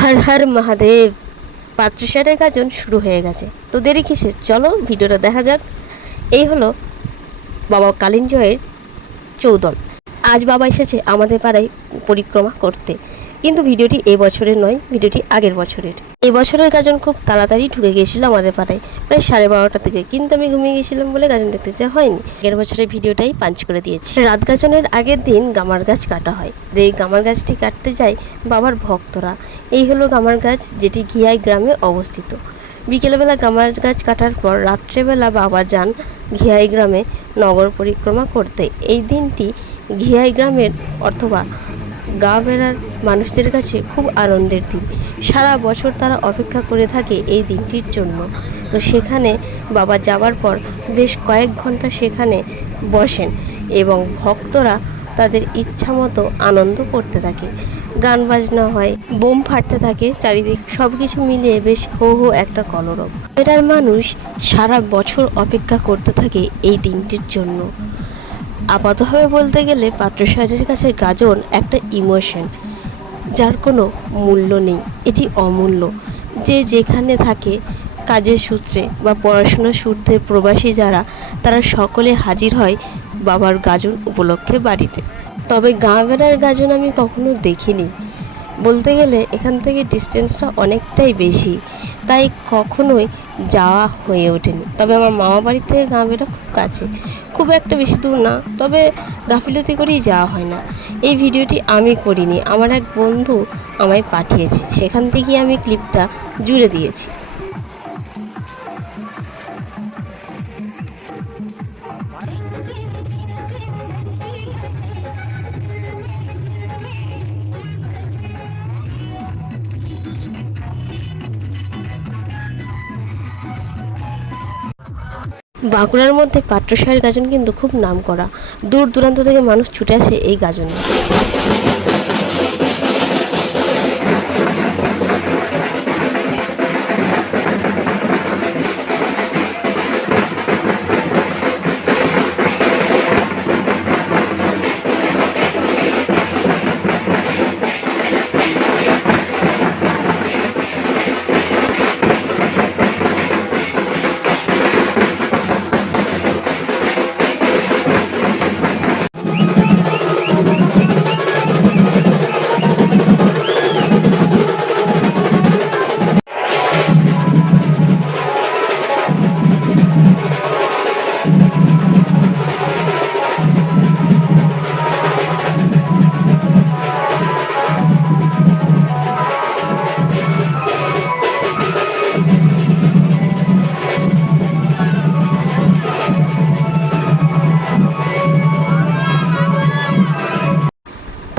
হর হর মহাদেব। পাত্রসারের গাজন শুরু হয়ে গেছে, তো দেরি কিসের, চলো ভিডিওটা দেখা যাক। এই হলো বাবা কালিঞ্জয়ের চৌদল। আজ বাবা এসেছে আমাদের পাড়ায় পরিক্রমা করতে, কিন্তু ভিডিওটি এবছরের নয়, ভিডিওটি আগের বছরের। এবছরের গাজন খুব তাড়াতাড়ি ঢুকে গিয়েছিল আমাদের পাড়ায়, প্রায় 12:30টা থেকে, কিন্তু আমি ঘুমিয়ে গেছিলাম বলে গাজন দেখতে যাওয়া হয়নি। আগের বছরের ভিডিওটাই পাঞ্চ করে দিয়েছি। রাত গাজনের আগের দিন গামার গাছ কাটা হয়। এই গামার গাছটি কাটতে যায় বাবার ভক্তরা। এই হলো গামার গাছ, যেটি ঘিয়াই গ্রামে অবস্থিত। বিকেলবেলা গামার গাছ কাটার পর রাত্রেবেলা বাবা যান ঘিয়াই গ্রামে নগর পরিক্রমা করতে। এই দিনটি ঘিয়াই গ্রামের অথবা গা বেড়ার মানুষদের কাছে খুব আনন্দের দিন। সারা বছর তারা অপেক্ষা করে থাকে এই দিনটির জন্য। তো সেখানে বাবা যাওয়ার পর বেশ কয়েক ঘন্টা সেখানে বসেন এবং ভক্তরা তাদের ইচ্ছা মতো আনন্দ করতে থাকে। গান বাজনা হয়, বোম ফাটতে থাকে চারিদিক, সব কিছু মিলিয়ে বেশ হো হো একটা কলরব। এটার মানুষ সারা বছর অপেক্ষা করতে থাকে এই দিনটির জন্য। আপাতভাবে বলতে গেলে পাত্রসারের কাছে গাজন একটা ইমোশন, যার কোনো মূল্য নেই, এটি অমূল্য। যে যেখানে থাকে কাজের সূত্রে বা পড়াশোনার সূত্রে প্রবাসী যারা, তারা সকলে হাজির হয় বাবার গাজন উপলক্ষে বাড়িতে। তবে গাঁ বেড়ার গাজন আমি কখনো দেখিনি। বলতে গেলে এখান থেকে ডিস্টেন্সটা অনেকটাই বেশি, তাই কখনোই যাওয়া হয়ে ওঠেনি। তবে আমার মামা বাড়ির থেকে গাঁ বেড়া খুব কাছে, খুব একটা বেশি দূর না, তবে গাফিলতি করেই যাওয়া হয় না। এই ভিডিওটি আমি করিনি, আমার এক বন্ধু আমায় পাঠিয়েছে, সেখান থেকেই আমি ক্লিপটা জুড়ে দিয়েছি। বাঁকুড়ার মধ্যে পাত্রসারের গাজন কিন্তু খুব নামকরা, দূর দূরান্ত থেকে মানুষ ছুটে আসে এই গাজনে।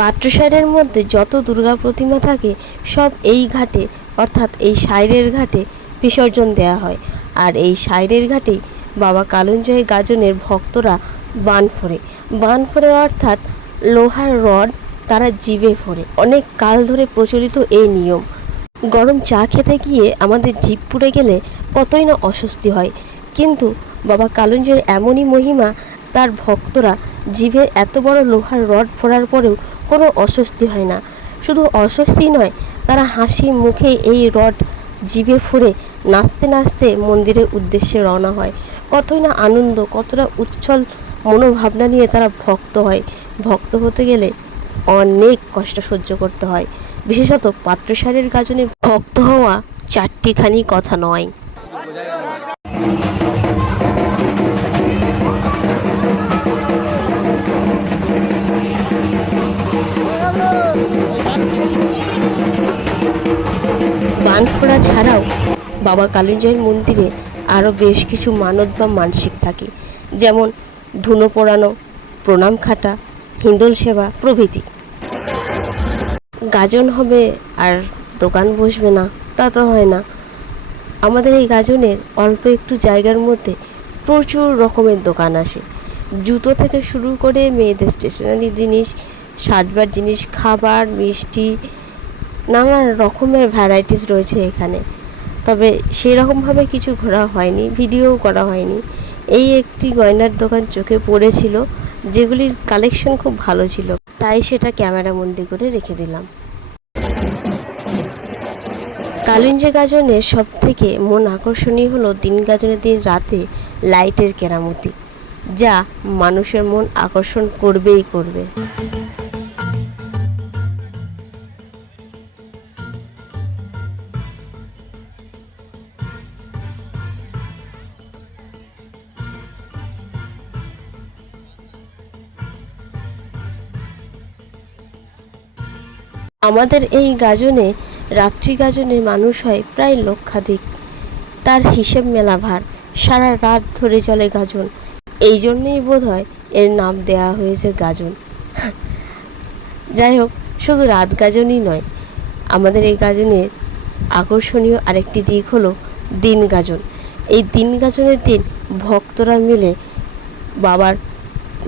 পাত্রসারের মধ্যে যত দুর্গা প্রতিমা থাকে সব এই ঘাটে, অর্থাৎ এই সাইরের ঘাটে বিসর্জন দেওয়া হয়। আর এই সাইরের ঘাটেই বাবা কালুঞ্জয় গাজনের ভক্তরা বান ফোড়ে অর্থাৎ লোহার রড তারা জিভে ফোড়ে। অনেক কাল ধরে প্রচলিত এই নিয়ম। গরম চা খেতে গিয়ে আমাদের জিভ পুড়ে গেলে কতই না অস্বস্তি হয়, কিন্তু বাবা কালুঞ্জয়ের এমনই মহিমা, তার ভক্তরা জিভে এত বড় লোহার রড ফোড়ার পরেও কোনো অস্বস্তি হয় না। শুধু অস্বস্তি নয়, তারা হাসি মুখে এই রড জিভে ফুঁড়ে নাচতে নাচতে মন্দিরের উদ্দেশ্যে রওনা হয়। কতই না আনন্দ, কতটা উচ্ছল মনোভাবনা নিয়ে তারা ভক্ত হয়। ভক্ত হতে গেলে অনেক কষ্ট সহ্য করতে হয়, বিশেষত পাত্রসারের গাজনে ভক্ত হওয়া চারটিখানি কথা নয়। বানফোড়া ছাড়াও বাবা কালুঞ্জয়ের মন্দিরে আরও বেশ কিছু মানত বা মানসিক থাকে, যেমন ধুনো পোড়ানো, প্রণাম খাটা, হিন্দোল সেবা প্রভৃতি। গাজন হবে আর দোকান বসবে না, তা তো হয় না। আমাদের এই গাজনের অল্প একটু জায়গার মধ্যে প্রচুর রকমের দোকান আসে। জুতো থেকে শুরু করে মেয়েদের স্টেশনারি জিনিস, সাজবার জিনিস, খাবার, মিষ্টি, নানান রকমের ভ্যারাইটিস রয়েছে এখানে। তবে সেরকমভাবে কিছু ঘোরা হয়নি, ভিডিওও করা হয়নি। এই একটি গয়নার দোকান চোখে পড়েছিল, যেগুলির কালেকশন খুব ভালো ছিল, তাই সেটা ক্যামেরা বন্দি করে রেখে দিলাম। কালিঞ্জি গাজনের সব থেকে মন আকর্ষণীয় হলো দিন গাজনের দিন রাতে লাইটের কেরামতি, যা মানুষের মন আকর্ষণ করবেই করবে। আমাদের এই গাজনে রাত্রি গাজনে মানুষ হয় প্রায় লক্ষাধিক। তার হিসেব মেলা ভার, সারা রাত ধরে চলে গাজন। এই জন্যই বোধ হয় এর নাম দেয়া হয়েছে গাজন। যাই হোক, শুধু রাত গাজনই নয়, আমাদের এই গাজনের আকর্ষণীয় আরেকটি দিক হলো দিন গাজন। এই দিন গাজনের দিন ভক্তরা মিলে বাবার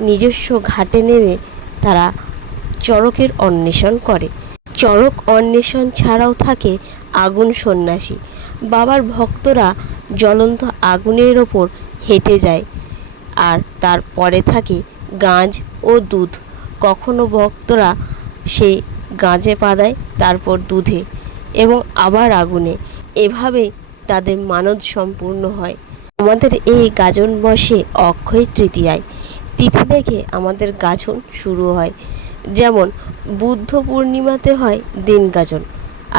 নিজস্ব ঘাটে নেমে তারা চড়কের অন্বেষণ করে। চড়ক অন্বেষণ ছাড়াও থাকে আগুন সন্ন্যাসী। বাবার ভক্তরা জ্বলন্ত আগুনের ওপর হেঁটে যায়, আর তারপরে থাকে গাঁজ ও দুধ। কখনো ভক্তরা সেই গাঁজে পা দেয়, তারপর দুধে এবং আবার আগুনে। এভাবেই তাদের মানত সম্পূর্ণ হয়। আমাদের এই গাজন বসে অক্ষয় তৃতীয়ায়। তিথি দেখে আমাদের গাজন শুরু হয়। যেমন বুদ্ধ পূর্ণিমাতে হয় দিন গাজন,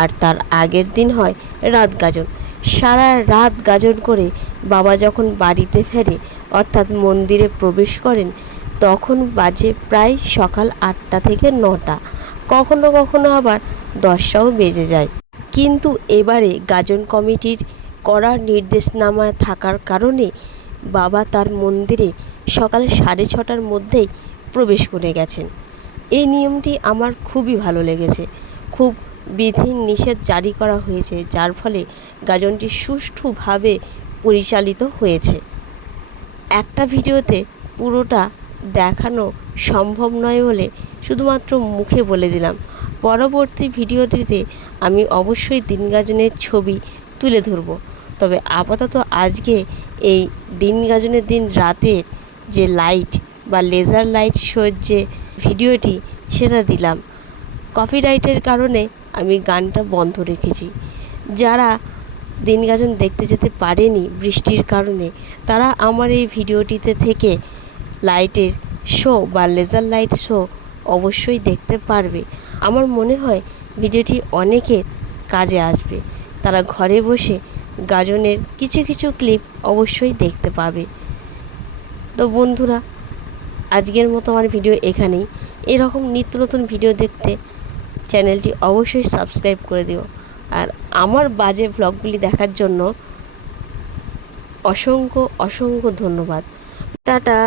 আর তার আগের দিন হয় রাত গাজন। সারা রাত গাজন করে বাবা যখন বাড়িতে ফেরে, অর্থাৎ মন্দিরে প্রবেশ করেন, তখন বাজে প্রায় সকাল 8টা থেকে 9টা, কখনো কখনো আবার 10টাও বেজে যায়। কিন্তু এবারে গাজন কমিটির কড়া নির্দেশনামা থাকার কারণে বাবা তার মন্দিরে সকাল 6:30টার মধ্যেই প্রবেশ করে গেছেন। এই নিয়মটি আমার খুবই ভালো লেগেছে। খুব বিধি নিষেধ জারি করা হয়েছে, যার ফলে গাজনটি সুষ্ঠুভাবে পরিচালিত হয়েছে। একটা ভিডিওতে পুরোটা দেখানো সম্ভব নয় বলে শুধুমাত্র মুখে বলে দিলাম। পরবর্তী ভিডিওটিতে আমি অবশ্যই দিন গাজনের ছবি তুলে ধরব। তবে আপাতত আজকে এই দিন গাজনের দিন রাতের যে লাইট বা লেজার লাইট শোর যে ভিডিওটি, সেটা দিলাম। কপিরাইটের কারণে আমি গানটা বন্ধ রেখেছি। যারা দিন গাজন দেখতে যেতে পারেনি বৃষ্টির কারণে, তারা আমার এই ভিডিওটিতে থেকে লাইটের শো বা লেজার লাইট শো অবশ্যই দেখতে পারবে। আমার মনে হয় ভিডিওটি অনেকের কাজে আসবে। তারা ঘরে বসে গাজনের কিছু কিছু ক্লিপ অবশ্যই দেখতে পাবে। তো বন্ধুরা, আজকের মতো আমার ভিডিও এখানেই। এরকম নিত্য নতুন ভিডিও দেখতে চ্যানেলটি অবশ্যই সাবস্ক্রাইব করে দিও। আর আমার বাজে ভ্লগগুলি দেখার জন্য অসংখ্য অসংখ্য ধন্যবাদ। টাটা।